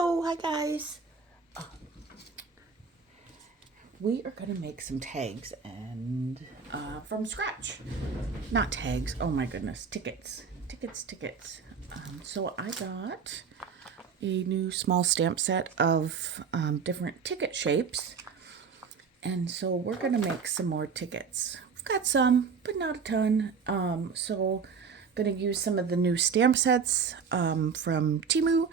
Hello, hi guys. We are gonna make some tags and from scratch. Not tags. Oh my goodness, tickets. So I got a new small stamp set of different ticket shapes, and so we're gonna make some more tickets. We've got some, but not a ton. So gonna use some of the new stamp sets from Temu.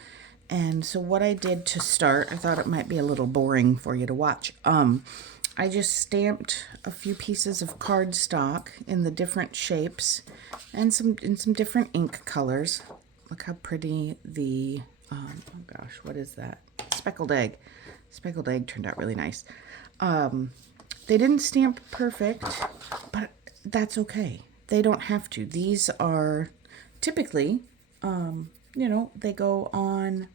And so what I did to start, I thought it might be a little boring for you to watch. I just stamped a few pieces of cardstock in the different shapes and some different ink colors. Look how pretty the oh gosh, what is that? Speckled egg. Speckled egg turned out really nice. They didn't stamp perfect, but that's okay. They don't have to. These are typically, they go on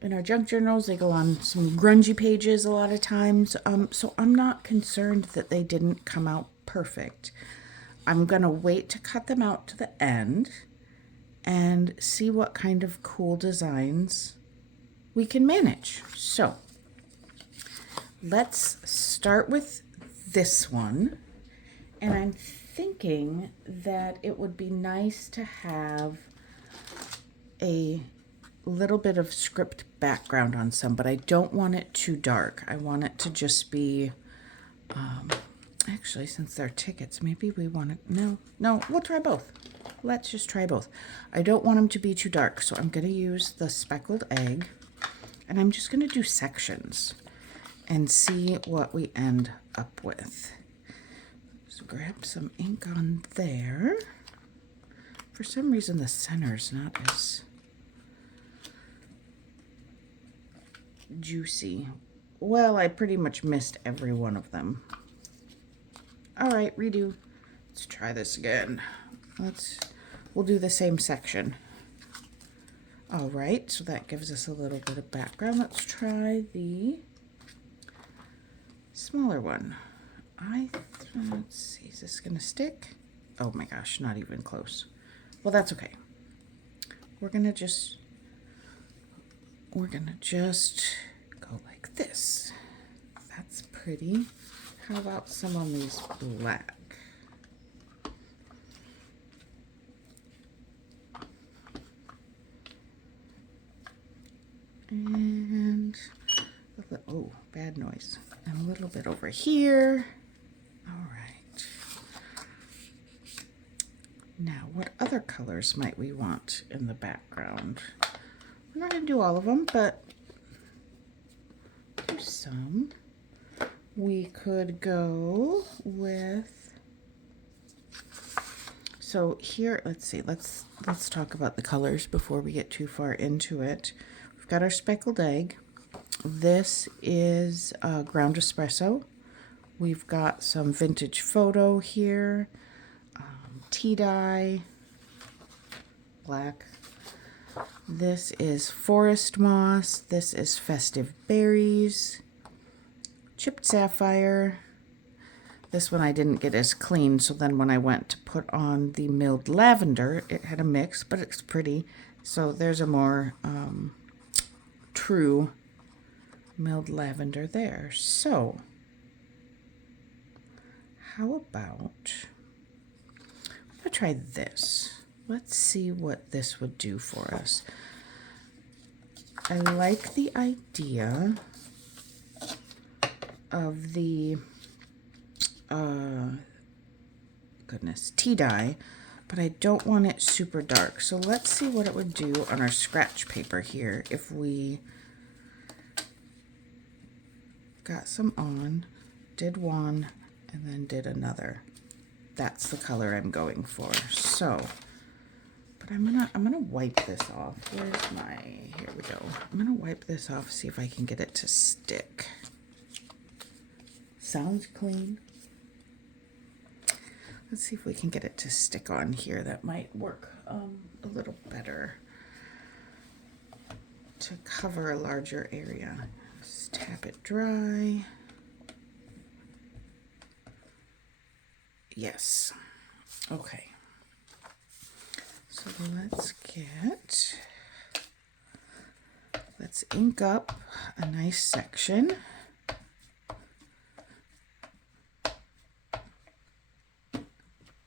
in our junk journals. They go on some grungy pages a lot of times. So I'm not concerned that they didn't come out perfect. I'm going to wait to cut them out to the end and see what kind of cool designs we can manage. So let's start with this one. And I'm thinking that it would be nice to have a little bit of script background on some, but I don't want it too dark. I want it to just be, actually, since they're tickets, maybe we want to, no, we'll try both. Let's just try both. I don't want them to be too dark, so I'm going to use the speckled egg, and I'm just going to do sections and see what we end up with. So grab some ink on there. For some reason, the center's not as juicy. Well, I pretty much missed every one of them. All right, redo. Let's try this again. We'll do the same section. All right, so that gives us a little bit of background. Let's try the smaller one. Let's see, is this gonna stick? Oh my gosh, not even close. Well, that's okay. We're gonna just go like this. That's pretty. How about some on these black? And oh, bad noise. And a little bit over here. All right. Now, what other colors might we want in the background? We're not going to do all of them, but do some. We could go with, so here, let's see, let's talk about the colors before we get too far into it. We've got our speckled egg. This is ground espresso. We've got some vintage photo here, tea dye, black. This is forest moss. This is festive berries, chipped sapphire. This one I didn't get as clean, so then when I went to put on the milled lavender, it had a mix, but it's pretty. So there's a more true milled lavender there. So how about, I'm gonna try this. Let's see what this would do for us. I like the idea of the tea dye, but I don't want it super dark. So let's see what it would do on our scratch paper here if we got some on, did one, and then did another. That's the color I'm going for. So, but I'm gonna wipe this off. Where's my, here we go. I'm gonna wipe this off, see if I can get it to stick. Sounds clean. Let's see if we can get it to stick on here. That might work a little better to cover a larger area. Just tap it dry. Yes. Okay. So let's get let's ink up a nice section.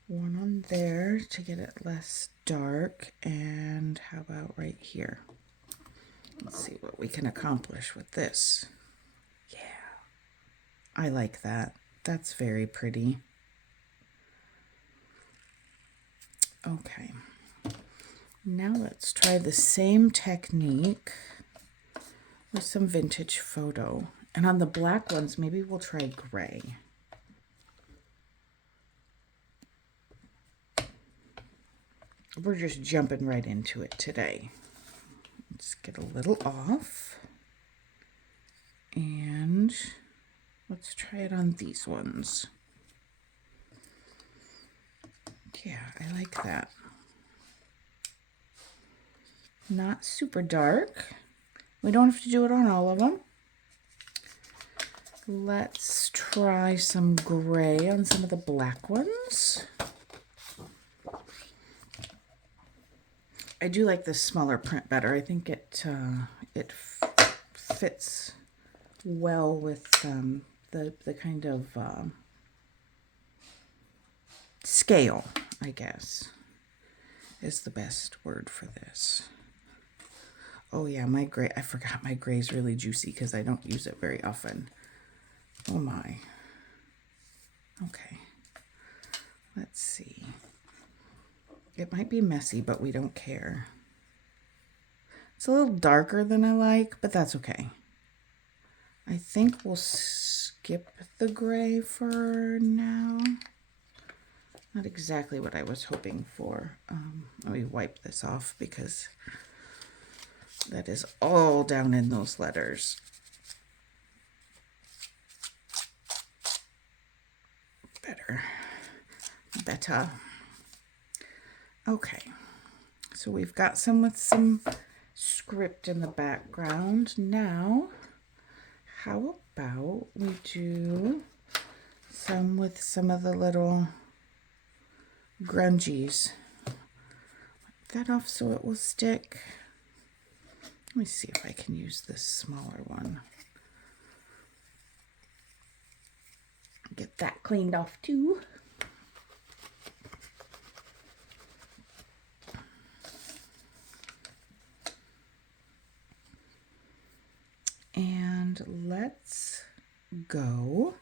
One on there to get it less dark, and how about right here? Let's see what we can accomplish with this. Yeah, I like that. That's very pretty. Okay, now let's try the same technique with some vintage photo. And on the black ones, maybe we'll try gray. We're just jumping right into it today. Let's get a little off. And let's try it on these ones. Yeah, I like that. Not super dark. We don't have to do it on all of them. Let's try some gray on some of the black ones. I do like this smaller print better. I think it fits well with the kind of scale, I guess, is the best word for this. Oh yeah, my gray, I forgot my gray is really juicy because I don't use it very often. Oh my. Okay, let's see. It might be messy, but we don't care. It's a little darker than I like, but that's okay. I think we'll skip the gray for now. Not exactly what I was hoping for. Let me wipe this off because that is all down in those letters. Better. Okay, so we've got some with some script in the background. Now, how about we do some with some of the little grungies. Wipe that off so it will stick. Let me see if I can use this smaller one. Get that cleaned off too. And let's go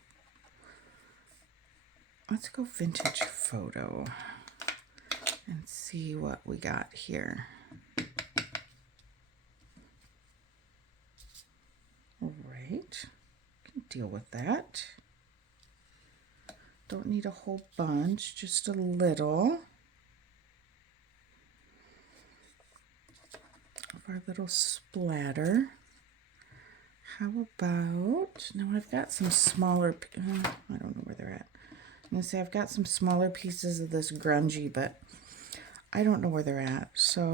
vintage photo and see what we got here. All right, can deal with that. Don't need a whole bunch, just a little of our little splatter. How about, now I've got some smaller, I don't know where they're at. I'm going to say I've got some smaller pieces of this grungy, but I don't know where they're at. So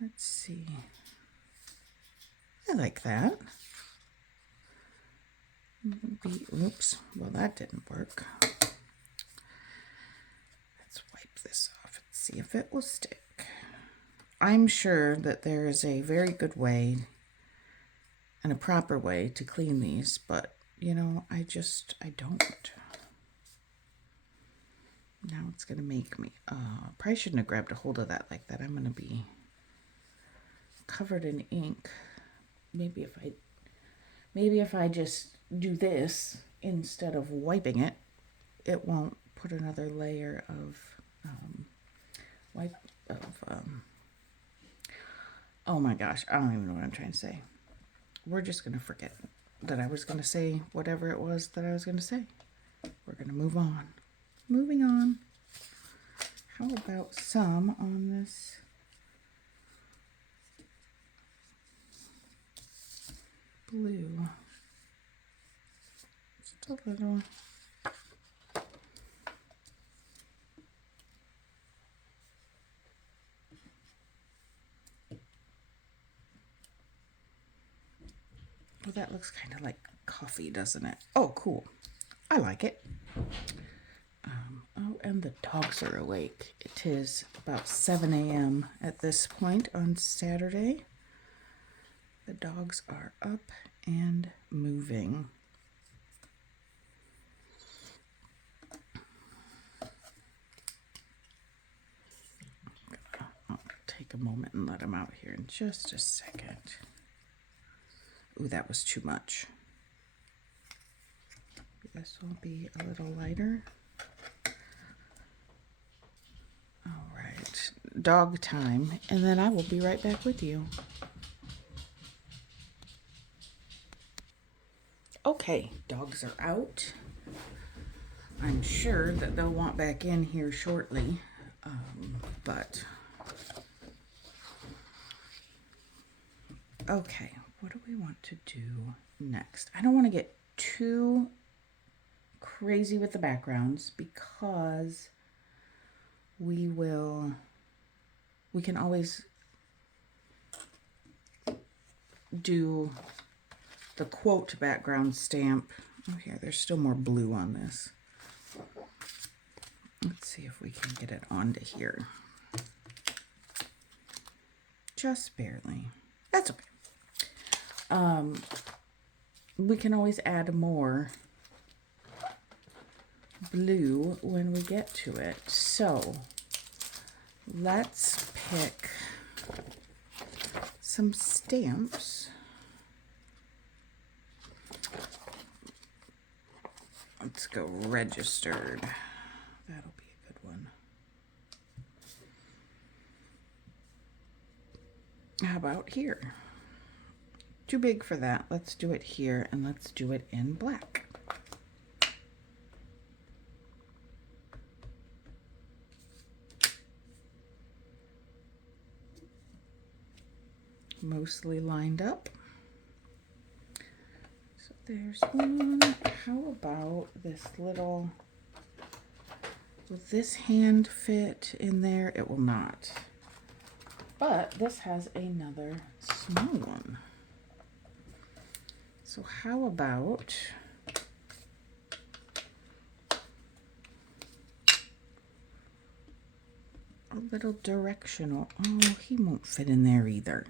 let's see. I like that. Oops, well that didn't work. Let's wipe this off and see if it will stick. I'm sure that there is a very good way and a proper way to clean these, but you know, I don't. Now it's gonna make me, probably shouldn't have grabbed a hold of that like that. I'm gonna be covered in ink. Maybe if I just do this instead of wiping it, it won't put another layer of oh my gosh, I don't even know what I'm trying to say. We're just going to forget that I was going to say whatever it was that I was going to say. We're going to move on. Moving on. How about some on this blue? Just a little. Well, that looks kind of like coffee, doesn't it? Oh, cool. I like it. Oh, and the dogs are awake. It is about 7 a.m. at this point on Saturday. The dogs are up and moving. I'll take a moment and let them out here in just a second. Ooh, that was too much. This will be a little lighter. All right, dog time, and then I will be right back with you. Okay, dogs are out. I'm sure that they'll want back in here shortly, but okay, what do we want to do next? I don't want to get too crazy with the backgrounds because we can always do the quote background stamp. Oh, here, there's still more blue on this. Let's see if we can get it onto here. Just barely. That's okay. We can always add more blue when we get to it. So let's pick some stamps. Let's go registered. That'll be a good one. How about here? Too big for that. Let's do it here, and let's do it in black. Mostly lined up. So there's one. How about this little, will this hand fit in there? It will not. But this has another small one. So how about a little directional? Oh, he won't fit in there either.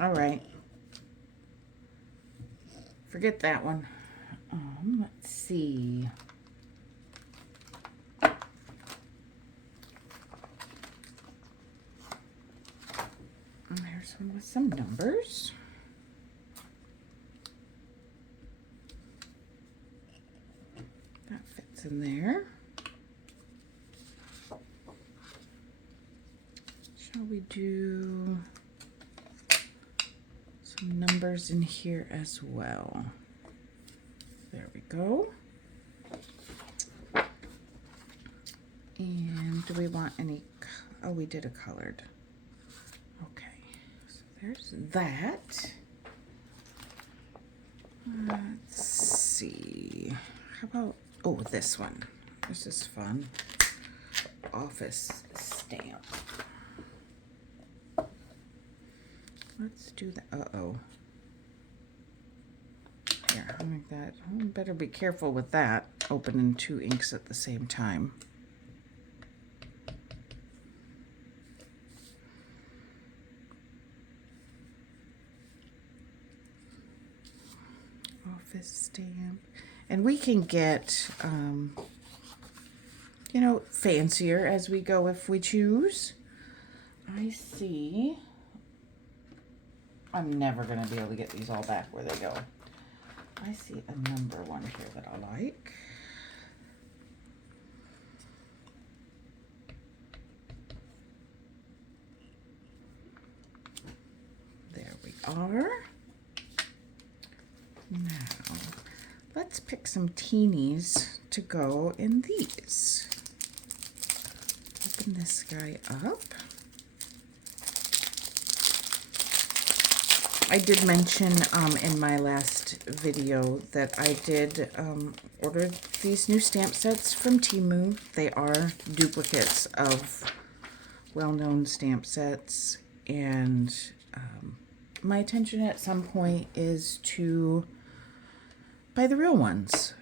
All right. Forget that one. Let's see. There's one with some numbers. That fits in there. Shall we do some numbers in here as well? There we go. And do we want any, oh, we did a colored. Okay, so there's that. Let's see. How about, oh, this one. This is fun. Office stamp. Let's do that. Uh-oh. Here, I'll make that. I better be careful with that. Opening two inks at the same time. Office stamp. And we can get, you know, fancier as we go if we choose. I see. I'm never going to be able to get these all back where they go. I see a number one here that I like. There we are. Now, let's pick some teenies to go in these. Open this guy up. I did mention in my last video that I did order these new stamp sets from Temu. They are duplicates of well-known stamp sets, and my intention at some point is to buy the real ones.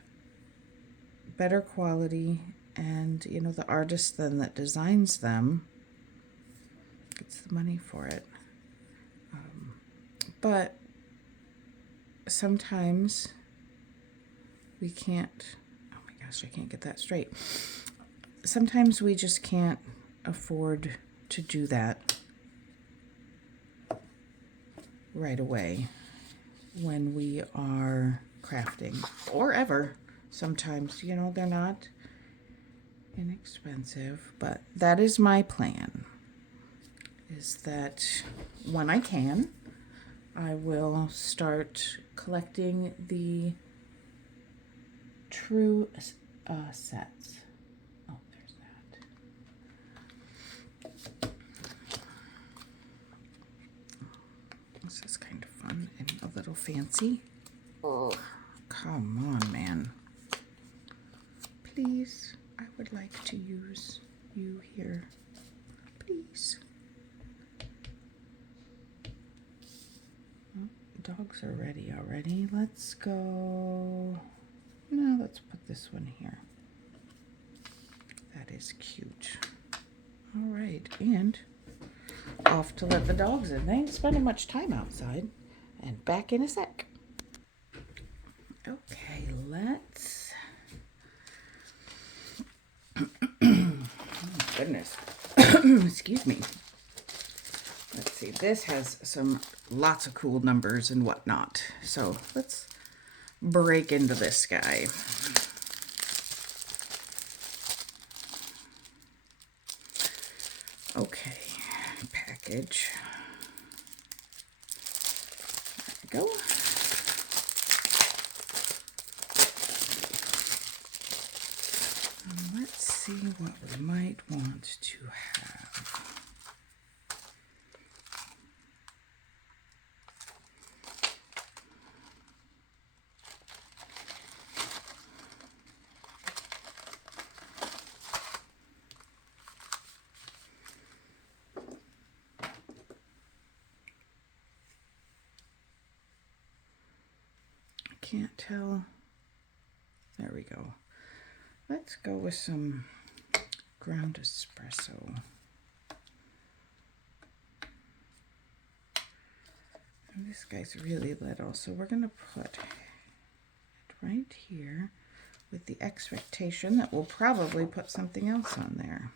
Better quality, and you know, the artist then that designs them gets the money for it. But sometimes we can't, oh my gosh, I can't get that straight. Sometimes we just can't afford to do that right away when we are crafting, or ever. Sometimes, you know, they're not inexpensive, but that is my plan, is that when I can, I will start collecting the true sets. Oh, there's that. This is kind of fun and a little fancy. Oh, come on, man. Please, I would like to use you here. Please. Oh, dogs are ready already. Let's go. No, let's put this one here. That is cute. All right, and off to let the dogs in. They ain't spending much time outside. And back in a sec. Okay, let's... Oh, goodness. Excuse me. Let's see. This has lots of cool numbers and whatnot. So let's break into this guy. Okay, package. There we go. Let's see what we might want to have. Can't tell. There we go. Let's go with some ground espresso. And this guy's really little, so we're going to put it right here with the expectation that we'll probably put something else on there.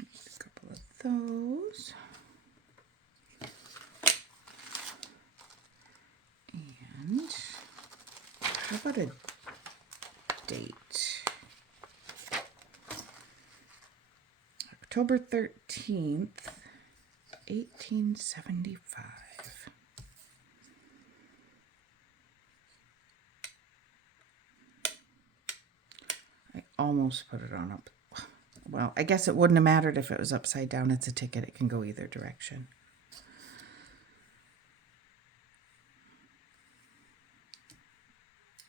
A couple of those. How about a date? October 13th, 1875. I almost put it on up. Well, I guess it wouldn't have mattered if it was upside down. It's a ticket. It can go either direction.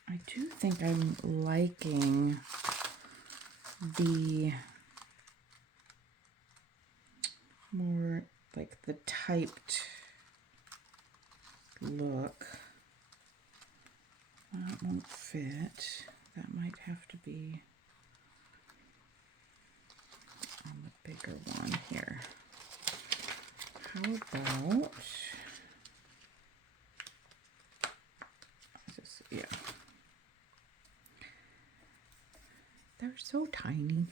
I do think I'm liking the more like the typed look. That won't fit. That might have to be on the bigger one here. How about this? Yeah. They're so tiny.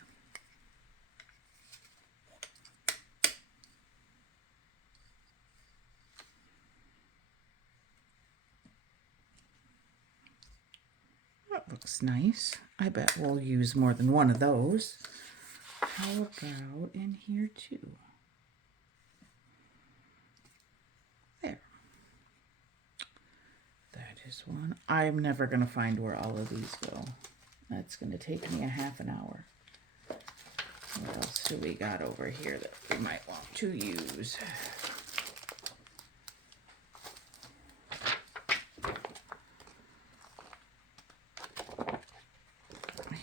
That looks nice. I bet we'll use more than one of those. How about in here too? There. That is one. I'm never going to find where all of these go. That's going to take me a half an hour. What else do we got over here that we might want to use?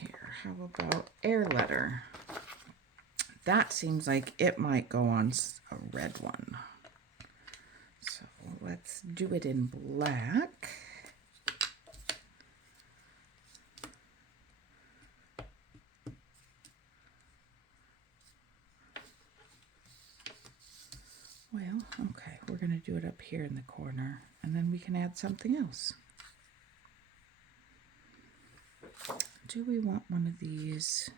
Here, how about air letter? That seems like it might go on a red one. So let's do it in black. Well, okay, we're going to do it up here in the corner, and then we can add something else. Do we want one of these?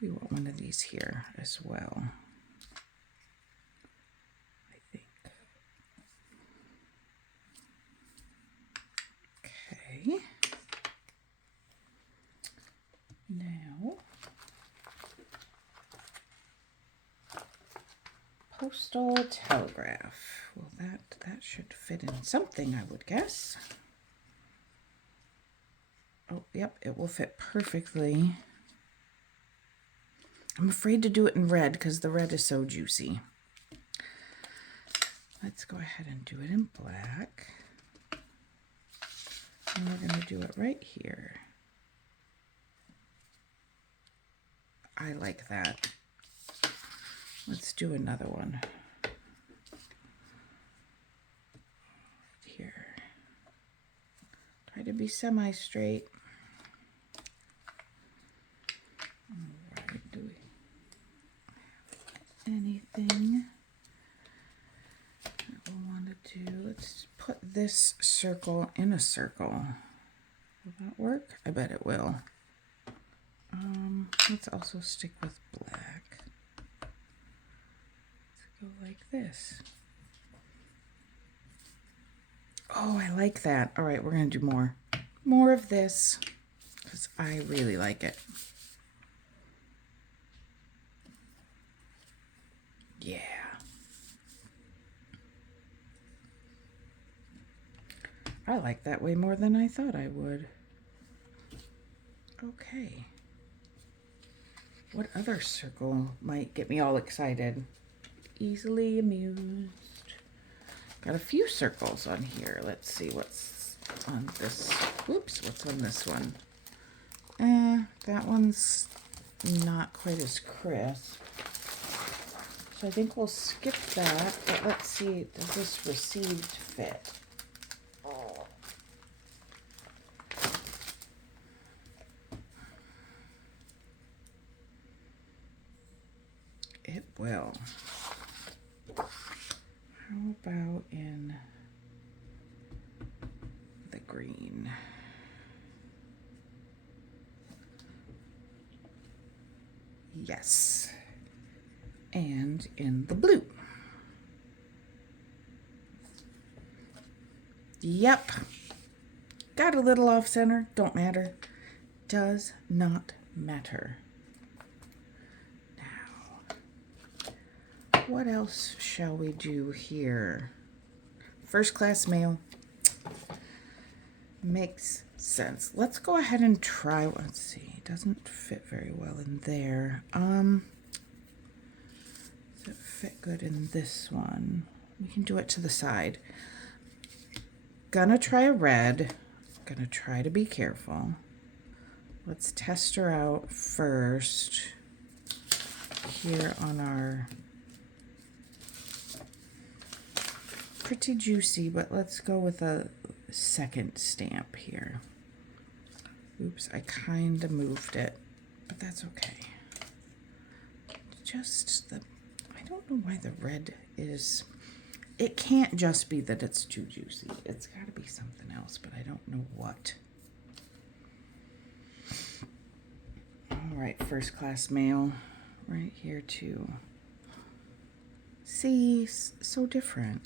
We want one of these here as well, I think. Okay. Now, postal telegraph. Well, that should fit in something, I would guess. Oh, yep, it will fit perfectly. I'm afraid to do it in red because the red is so juicy. Let's go ahead and do it in black. And we're going to do it right here. I like that. Let's do another one. Here. Try to be semi-straight. Alright, do we have anything that we'll want to do? Let's put this circle in a circle. Will that work? I bet it will. Let's also stick with black. Let's go like this. Oh, I like that. All right, we're going to do more. More of this because I really like it. Yeah. I like that way more than I thought I would. Okay. What other circle might get me all excited? Easily amused. Got a few circles on here. Let's see what's on this. Whoops, what's on this one? That one's not quite as crisp. So I think we'll skip that, but let's see, does this received fit? It will. How about in the green? Yes. And in the blue. Yep. Got a little off center. Don't matter. Does not matter. Now, what else shall we do here? First class mail. Makes sense. Let's go ahead and try. Let's see. It doesn't fit very well in there. Does it fit good in this one? We can do it to the side. Gonna try a red. Gonna try to be careful. Let's test her out first here on our pretty juicy, but let's go with a second stamp here. Oops, I kind of moved it, but that's okay. Just the, I don't know why the red is, it can't just be that it's too juicy. It's got to be something else, but I don't know what. All right, first class mail right here too. See, so different.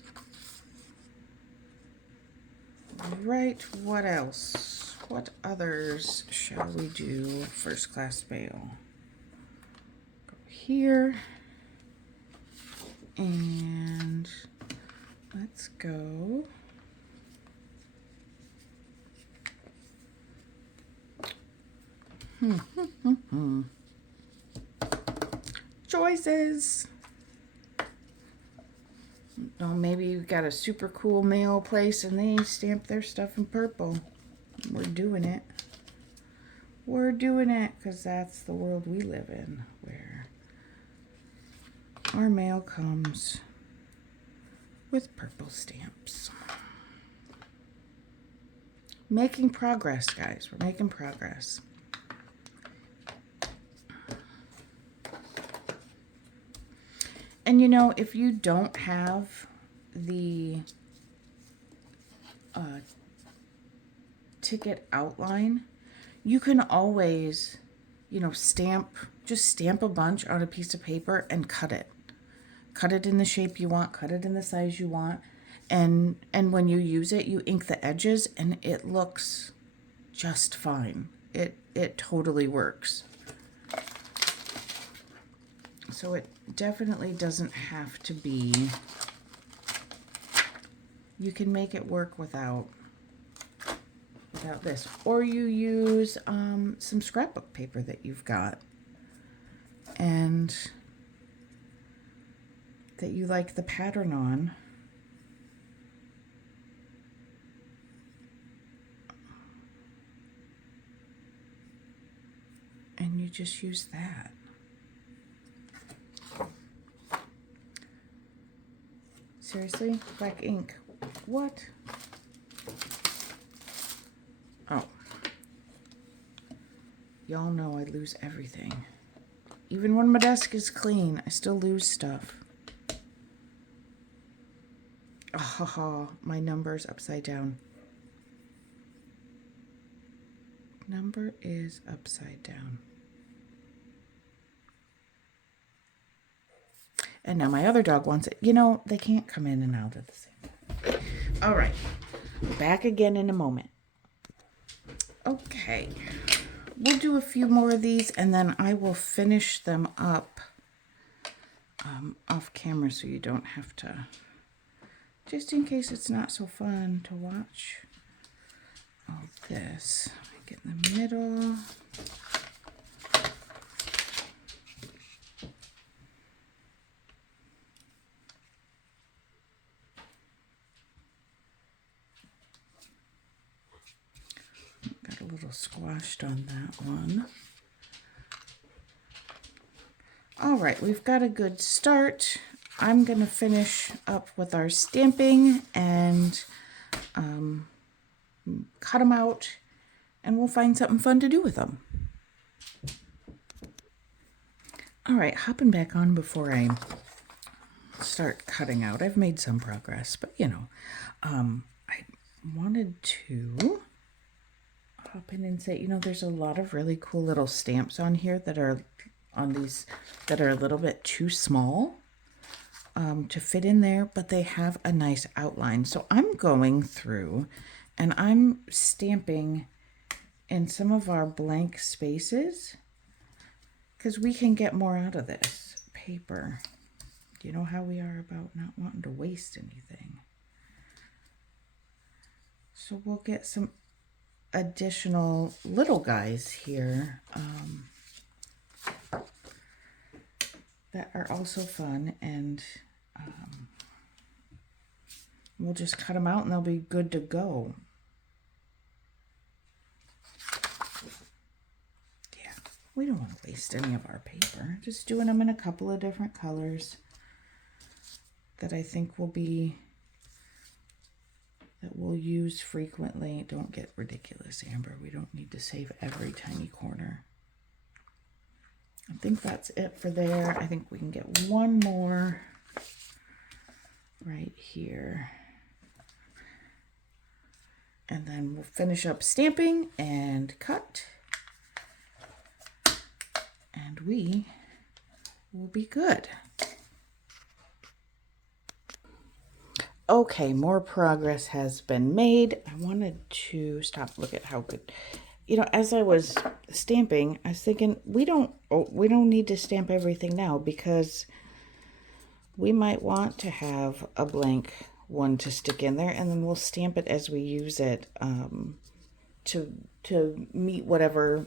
Right, what else? What others shall we do? First class mail. Go here. And let's go. Choices. Oh, maybe you've got a super cool mail place and they stamp their stuff in purple. We're doing it. We're doing it because that's the world we live in, where our mail comes with purple stamps. Making progress, guys. We're making progress. And you know, if you don't have the ticket outline, you can always, you know, just stamp a bunch on a piece of paper and cut it. Cut it in the shape you want, cut it in the size you want. And when you use it, you ink the edges and it looks just fine. It totally works. So it definitely doesn't have to be, you can make it work without this. Or you use some scrapbook paper that you've got and that you like the pattern on. And you just use that. Seriously? Black ink. What? Oh. Y'all know I lose everything. Even when my desk is clean, I still lose stuff. Oh, my number's upside down. Number is upside down. And now my other dog wants it. You know, they can't come in and out at the same time. All right. Back again in a moment. Okay. We'll do a few more of these and then I will finish them up off camera so you don't have to, just in case it's not so fun to watch all this. Get in the middle. Got a little squashed on that one. All right, we've got a good start. I'm going to finish up with our stamping and cut them out, and we'll find something fun to do with them. All right, hopping back on before I start cutting out. I've made some progress, but you know, I wanted to hop in and say, you know, there's a lot of really cool little stamps on here that are on these that are a little bit too small to fit in there, but they have a nice outline. So I'm going through and I'm stamping in some of our blank spaces because we can get more out of this paper. You know how we are about not wanting to waste anything. So we'll get some additional little guys here that are also fun, and we'll just cut them out and they'll be good to go. Yeah, we don't want to waste any of our paper. Just doing them in a couple of different colors that I think will be, that we'll use frequently. Don't get ridiculous, Amber. We don't need to save every tiny corner. I think that's it for there. I think we can get one more right here. And then we'll finish up stamping and cut. And we will be good. Okay, more progress has been made. I wanted to stop, look at how good. You know, as I was stamping, I was thinking we don't need to stamp everything now because we might want to have a blank one to stick in there, and then we'll stamp it as we use it to meet whatever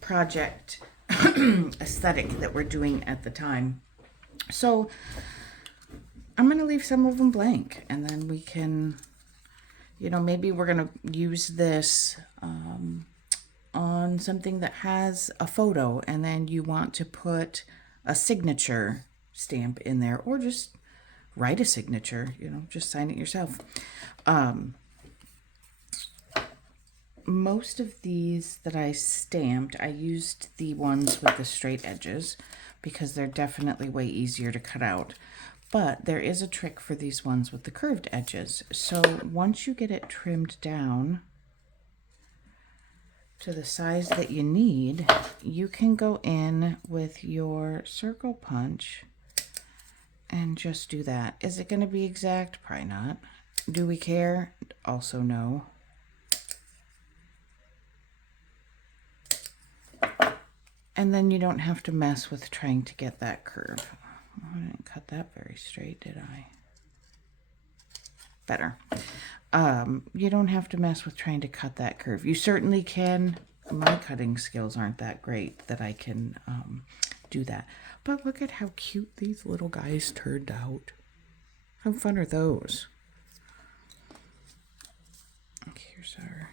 project aesthetic that we're doing at the time. So I'm going to leave some of them blank, and then we can, you know, maybe we're going to use this on something that has a photo, and then you want to put a signature stamp in there, or just write a signature, you know, just sign it yourself. Most of these that I stamped, I used the ones with the straight edges, because they're definitely way easier to cut out. But there is a trick for these ones with the curved edges. So once you get it trimmed down to the size that you need, you can go in with your circle punch and just do that. Is it going to be exact? Probably not. Do we care? Also no. And then you don't have to mess with trying to get that curve. Oh, I didn't cut that very straight, did I? Better. You don't have to mess with trying to cut that curve. You certainly can. My cutting skills aren't that great that I can do that. But look at how cute these little guys turned out. How fun are those? Here's our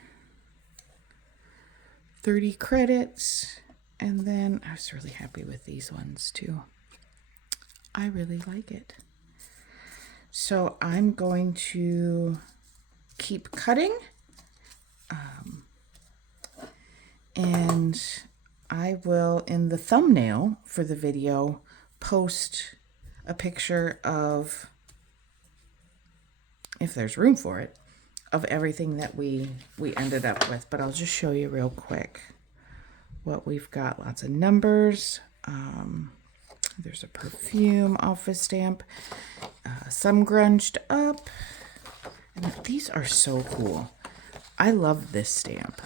30 credits. And then I was really happy with these ones too. I really like it. So I'm going to keep cutting. And I will, in the thumbnail for the video, post a picture of, if there's room for it, of everything that we ended up with. But I'll just show you real quick what we've got. Lots of numbers. There's a perfume office stamp, some grunged up. And these are so cool. I love this stamp,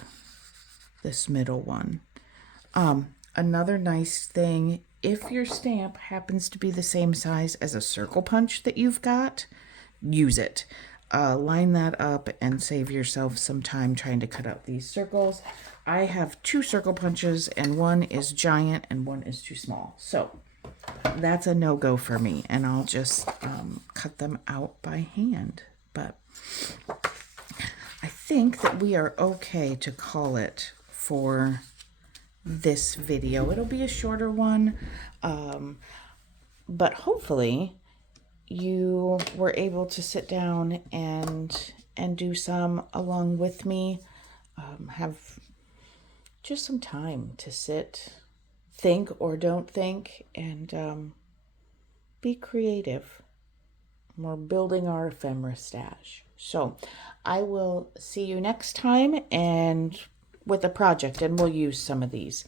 this middle one. Another nice thing, if your stamp happens to be the same size as a circle punch that you've got, use it. Line that up and save yourself some time trying to cut out these circles. I have 2 circle punches and one is giant and one is too small. So that's a no-go for me, and I'll just cut them out by hand. But I think that we are okay to call it for this video. It'll be a shorter one, but hopefully you were able to sit down and do some along with me. Have just some time to sit, think or don't think, and be creative. We're building our ephemera stash. So I will see you next time and with a project, and we'll use some of these.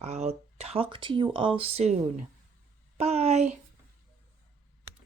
I'll talk to you all soon. Bye.